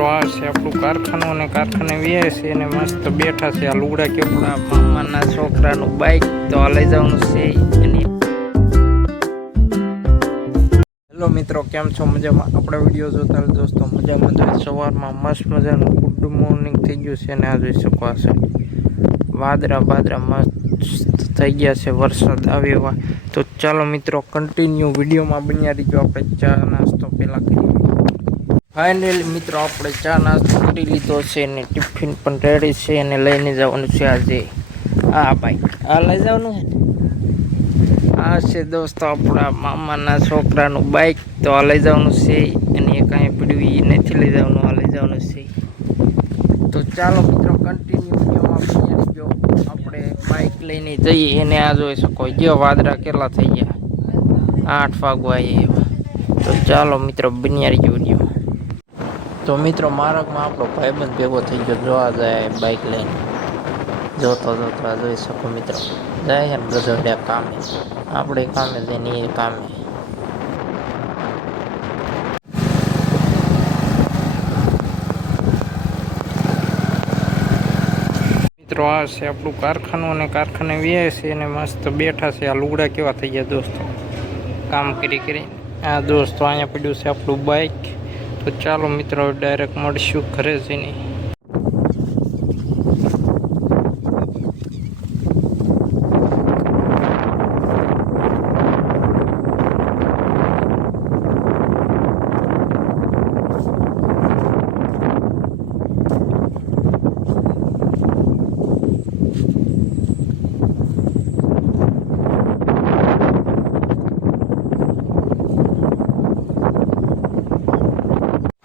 મિત્રો આ છે આપણું કારખાનું અને કારખાને વ્યાય છે અને મસ્ત બેઠા છે. આ લુગડા કેપડા મામાના છોકરાનું બાઇક તો આ લઈ જવાનું છે. હેલો મિત્રો, કેમ છો? મજામાં? આપણે વિડીયો જોતા દોસ્તો મજામાં તો સવારમાં મસ્ત મજાનું ગુડ મોર્નિંગ થઈ ગયું છે અને આ જોઈ શકો આ છે વાદળા મસ્ત થઈ ગયા છે, વરસાદ આવે એવા. તો ચાલો મિત્રો કન્ટિન્યુ વિડીયોમાં બન્યા રહીજો. આપણે ચા નાસ્તો પહેલાં કરી ફાઇનલી મિત્રો આપણે ચા નાસ્તો કરી લીધો છે ને ટિફિન પણ રેડી છે અને લઈને જવાનું છે આજે. આ બાઈક આ લઈ જવાનું છે. આ છે દોસ્તો આપણા મામાના છોકરાનું બાઇક તો આ લઈ જવાનું છે અને એ કાંઈ પડ્યું એ નથી લઈ જવાનું, આ લઈ જવાનું છે. તો ચાલો મિત્રો કન્ટિન્યુ વિડીયોમાં બન્યા રહીજો. આપણે બાઇક લઈને જઈએ એને આ જોઈ શકો જો વાદળા કેટલા થઈ ગયા, 8 વાગવા એવા. તો ચાલો મિત્રો બન્યા રહીજો વિડીયો. તો મિત્રો માર્ગમાં આપણો ભાઈબંધ ભેગો થઈ ગયો, જોવા જાય બાઇક લઈને. જોતો જોઈ શકો મિત્રો જાય ને ગધોડ્યા કામે, આપણે કામે જઈને એ કામે. મિત્રો આ છે આપણું કારખાનું અને કારખાને વ્યાય છે અને મસ્ત બેઠા છે. આ લુગડા કેવા થઈ ગયા દોસ્તો કામ કરી. આ દોસ્તો અહીંયા પડ્યું છે આપણું બાઇક. તો ચાલો મિત્રો ડાયરેક્ટ મળશું ઘરે જઈને.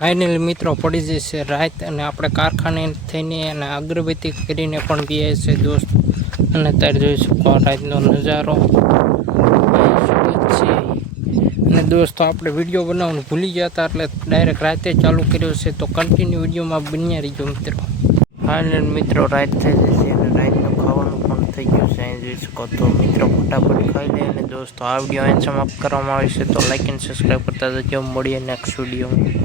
ફાઇનલી મિત્રો પડી જશે રાત અને આપણે કારખાને થઈને અને અગરબત્તી કરીને પણ પીએ છે દોસ્ત. અને ત્યારે જોઈ શકો રાતનો નજારો છે. અને દોસ્તો આપણે વિડીયો બનાવવાનું ભૂલી ગયા હતા એટલે ડાયરેક્ટ રાતે ચાલુ કર્યો છે. તો કન્ટિન્યુ વિડીયોમાં બન્યા રહીજો મિત્રો. ફાઇનલી મિત્રો રાત થઈ જશે અને રાતનું ખાવાનું પણ થઈ ગયું છે. અહીં જોઈ શકો તો મિત્રો ફટાફટ ખાઈ લે. અને દોસ્તો આ વિડીયો અહીં સમાપ્ત કરવામાં આવે છે. તો લાઈક અને સબસ્ક્રાઈબ કરતા જજો. મળીએ નેક્સ્ટ વિડીયોમાં.